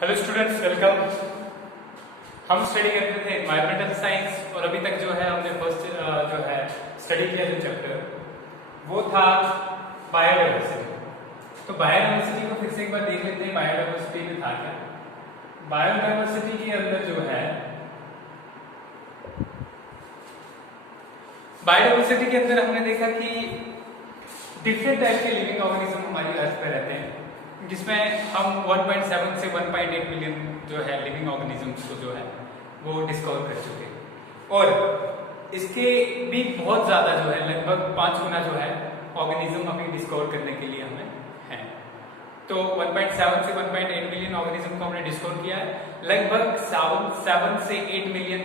Hello students, welcome. हम study करते थे एनवायरमेंटल साइंस और अभी तक जो है हमने फर्स्ट जो है स्टडी किया जो चैप्टर वो था बायोडाइवर्सिटी। तो बायोडाइवर्सिटी को फिर से एक बार देख लेते हैं। बायोडाइवर्सिटी में था क्या? बायोडाइवर्सिटी के अंदर जो है बायोडाइवर्सिटी के अंदर हमने देखा कि डिफरेंट टाइप के लिविंग ऑर्गेनिज्म हमारी अर्थ पे रहते हैं, जिसमें हम 1.7 से 1.8 मिलियन जो है लिविंग ऑर्गेनिजम्स को जो है वो डिस्कवर कर चुके हैं। और इसके भी बहुत ज्यादा जो है लगभग 5 गुना जो है ऑर्गेनिज्म अभी डिस्कवर करने के लिए हमें है। तो 1.7 से 1.8 मिलियन ऑर्गेनिज्म को हमने डिस्कवर किया है। लगभग 7 से 8 मिलियन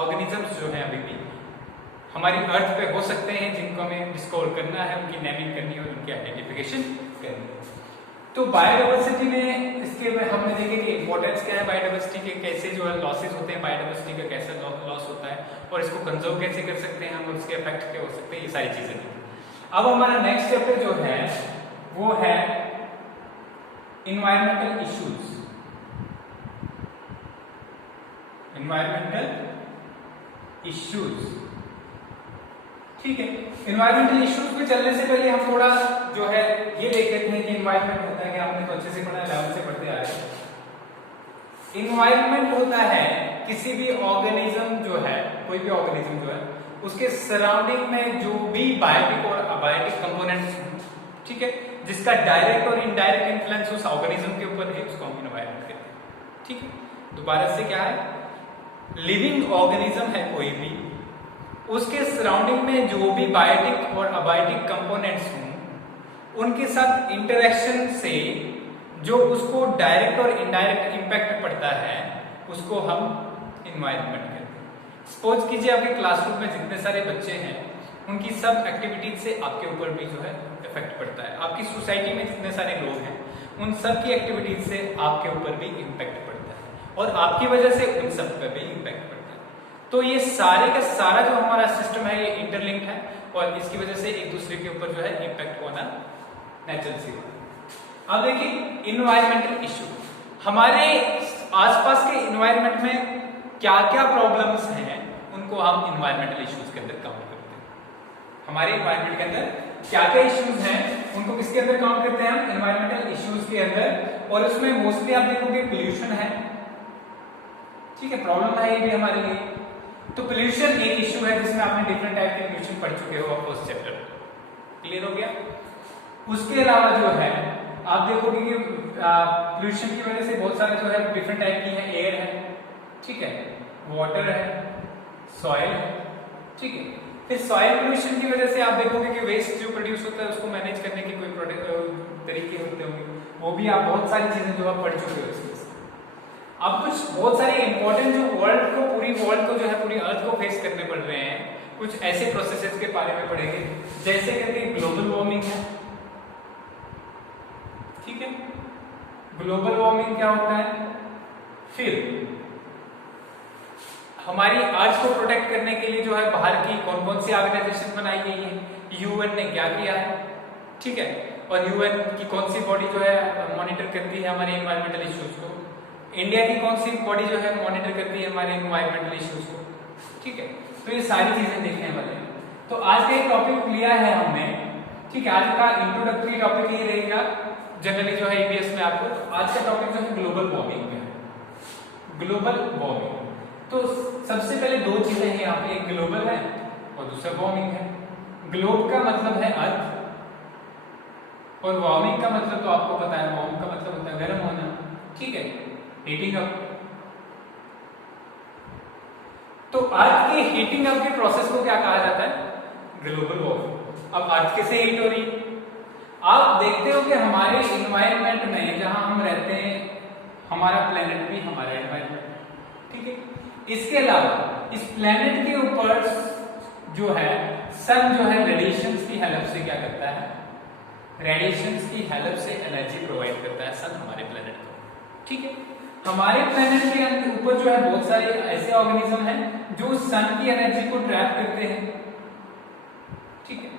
ऑर्गेनिजम्स जो है अभी भी हमारी अर्थ पे हो सकते हैं, जिनको हमें डिस्कवर करना है, उनकी नेमिंग करनी है और उनकी आइडेंटिफिकेशन करनी है। तो बायोडाइवर्सिटी में इसके में हमने देखे कि इंपॉर्टेंस क्या है बायोडाइवर्सिटी के, कैसे जो है लॉसेस होते हैं, बायोडाइवर्सिटी का कैसे लॉस होता है और इसको कंजर्व कैसे कर सकते हैं हम, और इसके इफेक्ट क्या हो सकते हैं, ये सारी चीजें। अब हमारा नेक्स्ट चैप्टर जो है वो है इन्वायरमेंटल इश्यूज। इन्वायरमेंटल इश्यूज, ठीक है। इन्वायरमेंटल इश्यूज पे चलने से पहले हम थोड़ा जो है ये देख लेते हैं कि इन्वायरमेंट होता है कि आपने तो अच्छे से पढ़ा, 11 से पढ़ते आ रहे हैं। इन्वायरमेंट होता है किसी भी ऑर्गेनिज्म जो है, कोई भी ऑर्गेनिज्म जो है उसके सराउंडिंग में जो भी बायोटिक और अबायोटिक कंपोनेंट्स, ठीक है, जिसका डायरेक्ट और इनडायरेक्ट इन्फ्लुएंस उस ऑर्गेनिज्म के ऊपर है, उसको हम इन्वायरमेंट कहते हैं, ठीक है। दोबारा से क्या है, लिविंग ऑर्गेनिज्म है कोई भी, उसके सराउंडिंग में जो भी बायोटिक और अबायोटिक कंपोनेंट्स हों, उनके साथ इंटरेक्शन से जो उसको डायरेक्ट और इनडायरेक्ट इंपैक्ट पड़ता है, उसको हम इन्वायरमेंट कहते हैं। सपोज कीजिए आपके क्लासरूम में जितने सारे बच्चे हैं, उनकी सब एक्टिविटीज से आपके ऊपर भी जो है इफेक्ट पड़ता है। आपकी सोसाइटी में जितने सारे लोग हैं, उन सब की एक्टिविटीज से आपके ऊपर भी इम्पैक्ट पड़ता है और आपकी वजह से उन सब पर भी इम्पैक्ट पड़ता है। तो ये सारे का सारा जो हमारा सिस्टम है ये इंटरलिंक्ड है और इसकी वजह से एक दूसरे के ऊपर जो है इम्पैक्ट होना नेचुरल सी बात। अब देखिए इन्वायरमेंटल इशू, हमारे आसपास के इन्वायरमेंट में क्या क्या प्रॉब्लम्स हैं, उनको हम इन्वायरमेंटल इश्यूज के अंदर काउंट करते हैं। हमारे इन्वायरमेंट के अंदर क्या क्या इश्यूज हैं, उनको किसके अंदर काउंट करते हैं हम, इन्वायरमेंटल इश्यूज के अंदर। और उसमें मोस्टली आप देखोगे पोल्यूशन है, ठीक है, प्रॉब्लम है ये भी हमारे लिए। तो पोल्यूशन एक इशू है जिसमें आपने डिफरेंट टाइप के पोल्यूशन पढ़ चुके हो फर्स्ट चैप्टर, क्लियर हो गया। उसके अलावा जो है आप देखोगे कि पोल्यूशन की वजह से बहुत सारे जो है डिफरेंट टाइप की है, एयर है, ठीक है, वाटर है, सॉइल है, ठीक है। फिर सॉइल पोल्यूशन की वजह से आप देखोगे कि वेस्ट जो प्रोड्यूस होता है उसको मैनेज करने के कोई तरीके होते होंगे, वो भी आप बहुत सारी चीजें जो आप पढ़ चुके हो इसमें। अब कुछ बहुत सारे इंपॉर्टेंट जो वर्ल्ड को, पूरी वर्ल्ड को जो है, पूरी अर्थ को फेस करने पड़ रहे हैं, कुछ ऐसे प्रोसेसेस के बारे में पढ़ेंगे जैसे कहते हैं ग्लोबल वार्मिंग है, ठीक है। ग्लोबल वार्मिंग क्या होता है, फिर हमारी अर्थ को प्रोटेक्ट करने के लिए जो है बाहर की कौन कौन सी ऑर्गेनाइजेशन बनाई गई है, यूएन ने क्या किया है, ठीक है, और यूएन की कौन सी बॉडी जो है मॉनिटर करती है हमारे इन्वायरमेंटल इश्यूज को, इंडिया की कौन सी बॉडी जो है मॉनिटर करती है हमारे इन्वायरमेंटल इश्यूज को, ठीक है। तो ये सारी चीजें देखने वाले हैं। तो आज का एक टॉपिक लिया है हमने, ठीक है, आज का इंट्रोडक्टरी टॉपिक ये रहेगा जनरली जो है ईपीएस में आपको। तो आज का टॉपिक जो है ग्लोबल वार्मिंग है, ग्लोबल वार्मिंग। तो सबसे पहले दो चीजें हैं यहाँ पे, एक ग्लोबल है और दूसरा वार्मिंग है। ग्लोब का मतलब है अर्थ और वार्मिंग का मतलब तो आपको पता है, वार्म का मतलब होता है गर्म होना, ठीक है, हीटिंग अप। तो अर्थ की हीटिंग अप के प्रोसेस को क्या कहा जाता है, ग्लोबल वार्मिंग। अब अर्थ कैसे हीट हो रही, आप देखते हो कि हमारे इन्वायरमेंट में जहां हम रहते हैं, हमारा प्लेनेट भी हमारा इन्वायरमेंट, ठीक है। इसके अलावा इस प्लेनेट के ऊपर जो है सन जो है रेडिएशंस की हेल्प से क्या करता है, रेडिएशंस की हेल्प से एनर्जी प्रोवाइड करता है सन हमारे प्लेनेट को, ठीक है। हमारे प्लेनेट के ऊपर जो है बहुत सारे ऐसे ऑर्गेनिज्म हैं जो सन की एनर्जी को ट्रैप करते हैं, ठीक है।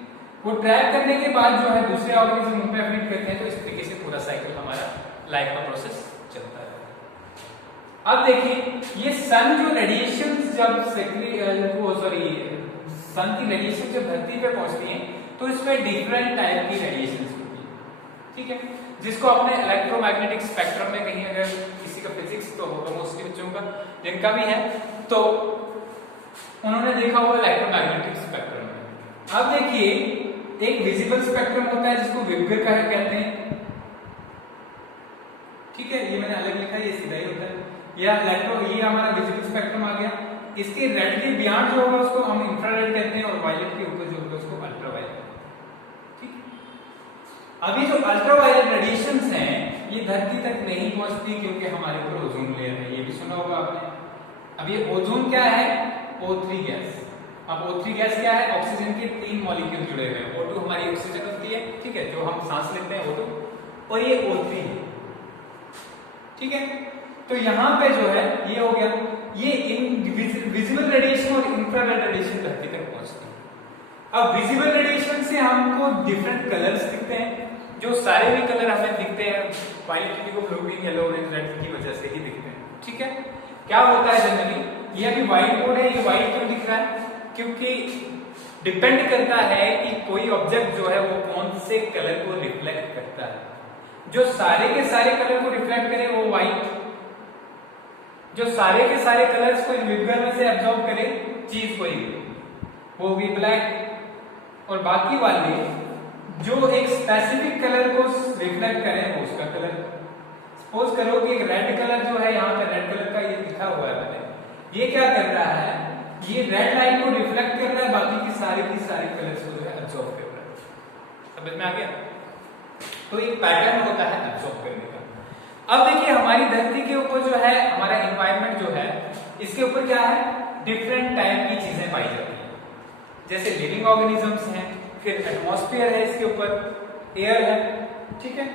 वो ट्रैप करने के बाद जो है दूसरे ऑर्गेनिज्म उन पर अफेक्ट करते हैं। तो इस तरीके से पूरा साइकिल हमारा लाइफ का प्रोसेस चलता है। अब देखिए ये सन जो रेडिएशन जब सन की रेडिएशन जब धरती पे पहुंचती है तो इसमें डिफरेंट टाइप की रेडिएशन होती है, ठीक है, जिसको अपने इलेक्ट्रोमैग्नेटिक स्पेक्ट्रम में कहीं अगर किसी का फिजिक्स तो होगा मोस्टली बच्चों का जिनका भी है तो उन्होंने देखा होगा इलेक्ट्रोमैग्नेटिक स्पेक्ट्रम में। अब देखिए एक विजिबल स्पेक्ट्रम होता है जिसको विबगर का कहते हैं, ठीक है, ये मैंने अलग लिखा है, ये सीधा ही होता है, या ये हमारा विजिबल स्पेक्ट्रम आ गया। इसके रेड के बियॉन्ड जो होगा उसको हम इंफ्रारेड कहते हैं और वायलेट के ऊपर जो होगा उसको अल्ट्रावायलेट, ठीक। अभी जो अल्ट्रावायलेट रेडिएशंस हैं ये धरती तक नहीं पहुंचती क्योंकि हमारे ऊपर ओजोन लेयर है, ये भी सुना होगा आपने। अब ये ओजोन क्या है? O3 gas. अब O3 गैस क्या है? ऑक्सीजन के 3 मॉलिक्यूल जुड़े हुए हैं, O2 हमारी ऑक्सीजन होती है, ठीक है, जो हम सांस लेते हैं O2, और ये O3 है, ठीक है। तो यहाँ पे जो है ये हो गया, ये विजिबल रेडिएशन और इंफ्रारेड रेडिएशन धरती तक पहुंचती है। अब विजिबल रेडिएशन से हमको डिफरेंट कलर्स दिखते हैं, जो सारे भी कलर हमें दिखते हैं white, blue, green, yellow, orange, red की वजह से ही दिखते हैं, ठीक है। क्या होता है जनरली, ये अभी व्हाइट बोर्ड है, ये व्हाइट क्यों दिख रहा है? क्योंकि डिपेंड करता है कि कोई ऑब्जेक्ट जो है वो कौन से कलर को रिफ्लेक्ट करता है। जो सारे के सारे कलर को रिफ्लेक्ट करे वो व्हाइट, जो सारे के सारे कलर्स को विबगर में से एब्जॉर्ब करे चीज कोई वो होगी ब्लैक, और बाकी वाले जो एक स्पेसिफिक कलर को रिफ्लेक्ट करें वो उसका कलर। सपोज करो कि एक रेड कलर जो है, यहाँ पे रेड कलर का ये लिखा हुआ है मैंने, ये क्या कर रहा है, ये रेड लाइन को रिफ्लेक्ट कर रहा है, बाकी की सारे कलर्स को जो है एब्जॉर्ब कर रहा है। समझ में आ गया? तो एक पैटर्न होता है एब्जॉर्ब करने का। अब देखिए हमारी धरती के ऊपर जो है हमारा एनवायरनमेंट जो है, इसके ऊपर क्या है, डिफरेंट टाइप की चीजें पाई जाती हैं, जैसे लिविंग ऑर्गेनिजम्स हैं, फिर एटमॉस्फेयर है, इसके ऊपर एयर है, ठीक है,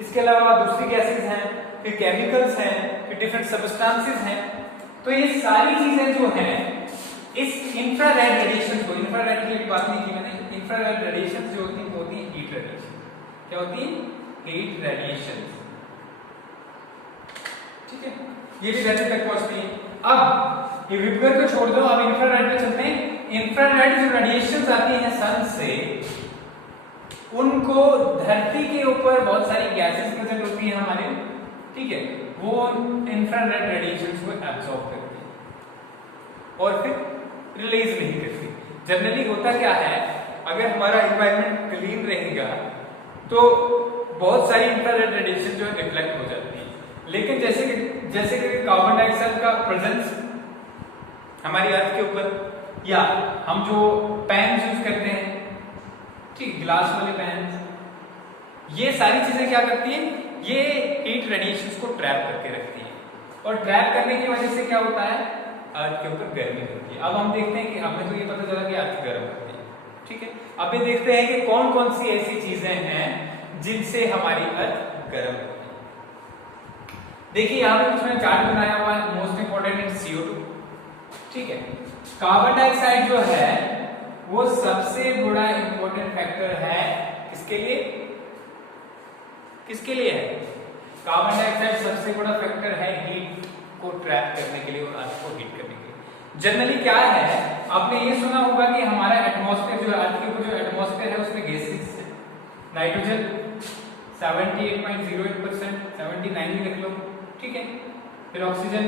इसके अलावा दूसरी गैसेस हैं, फिर केमिकल्स हैं, फिर डिफरेंट सब्सटेंसेस हैं। तो ये सारी चीजें जो हैं इस इंफ्रारेड रेडिएशन को, इंफ्रारेड की बात नहीं की मैंने, इंफ्रारेड रेडिएशन जो होती है हीट रेडिएशन। क्या होती है? हीट रेडिएशन, ठीक है, ये भी धरती तक पहुंचती है। अब ये विबगर को छोड़ दो, अब इंफ्रारेड पे चलते हैं। इंफ्रारेड जो रेडिएशंस आती हैं सन से, उनको धरती के ऊपर बहुत सारी गैसेस प्रेजेंट होती है हमारे, ठीक है, वो इंफ्रारेड रेडिएशंस को एब्जॉर्ब करती है और फिर रिलीज नहीं करती। जनरली होता क्या है, अगर हमारा एनवायरनमेंट क्लीन रहेगा तो बहुत सारी इंफ्रारेड रेडिएशन जो है रिफ्लेक्ट हो जाती है, लेकिन जैसे कि कार्बन डाइऑक्साइड का प्रेजेंस हमारी अर्थ के ऊपर, या हम जो पेन यूज करते हैं, ठीक, ग्लास वाले पेन, ये सारी चीजें क्या करती है, ये हीट रेडिएशंस को ट्रैप करके रखती है, और ट्रैप करने की वजह से क्या होता है, अर्थ के ऊपर गर्मी होती है। अब हम देखते हैं कि हमें तो ये पता चला कि अर्थ गर्म होती है, ठीक है। अब ये देखते हैं कि कौन कौन सी ऐसी चीजें हैं जिनसे हमारी अर्थ गर्म होती है। देखिए यहाँ पे कुछ मैंने चार्ट बनाया हुआ है, मोस्ट इंपोर्टेंट इज CO2, ठीक है। कार्बन डाइऑक्साइड जो है वो सबसे बड़ा इंपॉर्टेंट फैक्टर है किसके लिए, किसके लिए है? कार्बन डाइऑक्साइड सबसे बड़ा फैक्टर है हीट को ट्रैप करने के लिए और अर्थ को हीट करने के लिए। जनरली क्या है, आपने ये सुना होगा कि हमारा एटमॉस्फेयर जो है, अर्थ के ऊपर जो एटमॉस्फेयर है उसमें गैसेस है। नाइट्रोजन 78.08%, 79 लिख लो, ठीक है, फिर ऑक्सीजन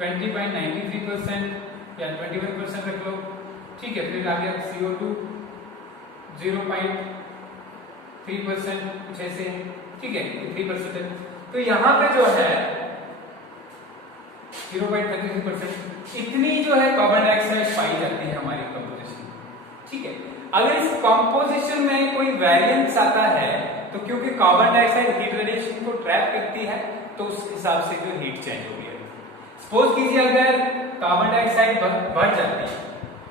20.93% या 21% रख लो, ठीक है, फिर आ गया CO2 0.3%, कुछ ऐसे, ठीक है, 3% है। तो यहाँ पे जो है 0.33% इतनी जो है कार्बन डाइऑक्साइड पाई जाती है हमारी कंपोजिशन, ठीक है। अगर इस कंपोजिशन में कोई वेरिएंस आता है तो क्योंकि कार्बन डाइऑक्साइड हीट रेडिएशन को ट्रैप करती है तो उस हिसाब से जो हीट चेंज होगी। सपोज कीजिए अगर कार्बन डाइऑक्साइड बढ़ जाती है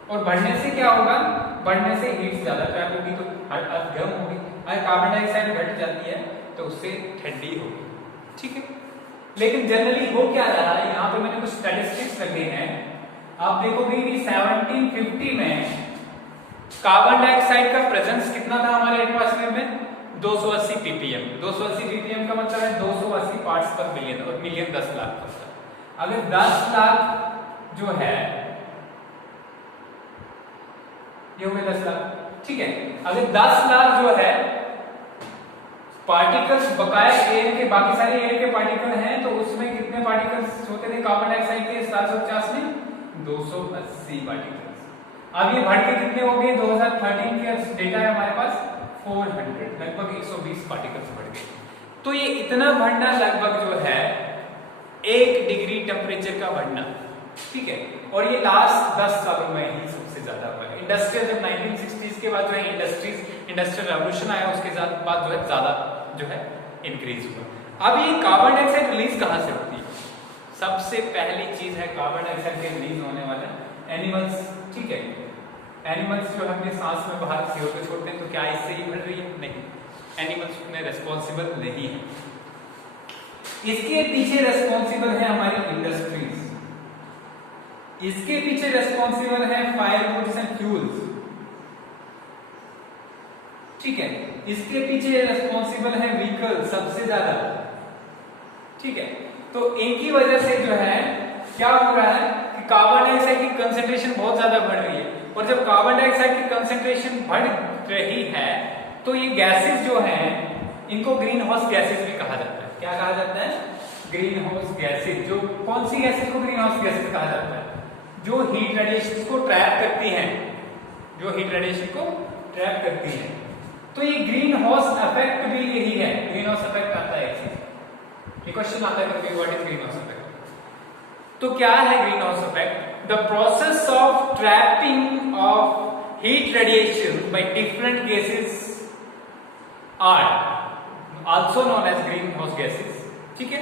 और बढ़ने से क्या होगा, बढ़ने से हीट ज्यादा ट्रैप होगी तो अर्थ गर्म होगी। अगर कार्बन डाइऑक्साइड घट जाती है तो उससे ठंडी होगी, ठीक है। लेकिन जनरली हो क्या रहा है, यहाँ पे मैंने कुछ स्टैटिस्टिक्स रखे हैं, आप देखोगे कि 1750 में कार्बन डाइऑक्साइड का प्रेजेंस कितना था हमारे एटमॉस्फेयर में, 280 ppm। 280 ppm का मतलब है 280 पार्ट्स पर मिलियन, और मिलियन 10 लाख होता है, अगर 10 लाख जो है, ये हो गया 10 लाख, ठीक है। अगर 10 लाख जो है पार्टिकल्स बकाया एयर के, बाकी सारे एयर के पार्टिकल हैं, तो उसमें कितने पार्टिकल्स होते थे कार्बन डाइऑक्साइड के 750 में? 280 पार्टिकल्स। अब ये बढ़ के कितने हो गए? 2013 के डेटा है हमारे पास 400, लगभग 120 पार्टिकल्स बढ़ गए। तो ये इतना बढ़ना लगभग जो है 1 डिग्री टेम्परेचर का बढ़ना, ठीक है। और ये लास्ट 10 सालों में ही सबसे ज्यादा हुआ है। इंडस्ट्रियल जब 1960s के बाद जो है इंडस्ट्रियल रेवोल्यूशन आया, उसके बाद जो है ज्यादा जो है इंक्रीज हुआ। अब ये कार्बन डाइऑक्साइड रिलीज कहां से होती है? सबसे पहली चीज है कार्बन डाइऑक्साइड के रिलीज होने वाला एनिमल्स, ठीक है। एनिमल्स जो अपने सांस में बाहर CO2 छोड़ते हैं, तो क्या इससे ही बढ़ रही है? नहीं, एनिमल्स में रेस्पॉन्सिबल नहीं है। इसके पीछे रेस्पॉन्सिबल है हमारी इंडस्ट्रीज, इसके पीछे रेस्पॉन्सिबल है फायरवुड्स एंड फ्यूल्स, ठीक है। इसके पीछे रेस्पॉन्सिबल है व्हीकल सबसे ज्यादा, ठीक है। तो इनकी वजह से जो है क्या हो रहा है कि कार्बन डाइऑक्साइड की कंसेंट्रेशन बहुत ज्यादा बढ़ रही है। और जब कार्बन डाइऑक्साइड की कंसेंट्रेशन बढ़ रही है तो ये गैसेस जो हैं इनको ग्रीन हाउस गैसेस भी कहा जाता है। क्या कहा जाता है? Greenhouse gases. जो कौन सी गैसेस को ग्रीन हाउस गैसेस कहा जाता है? जो हीट रेडिएशन को ट्रैप करती हैं, जो हीट रेडिएशन को ट्रैप करती हैं। तो ये ग्रीन हाउस इफेक्ट भी यही है। ग्रीन हाउस इफेक्ट आता है, एक क्वेश्चन आता है कभी, what is greenhouse effect? तो क्या है greenhouse effect? The process of trapping of heat radiation by different gases are also known as greenhouse gases, ठीक है।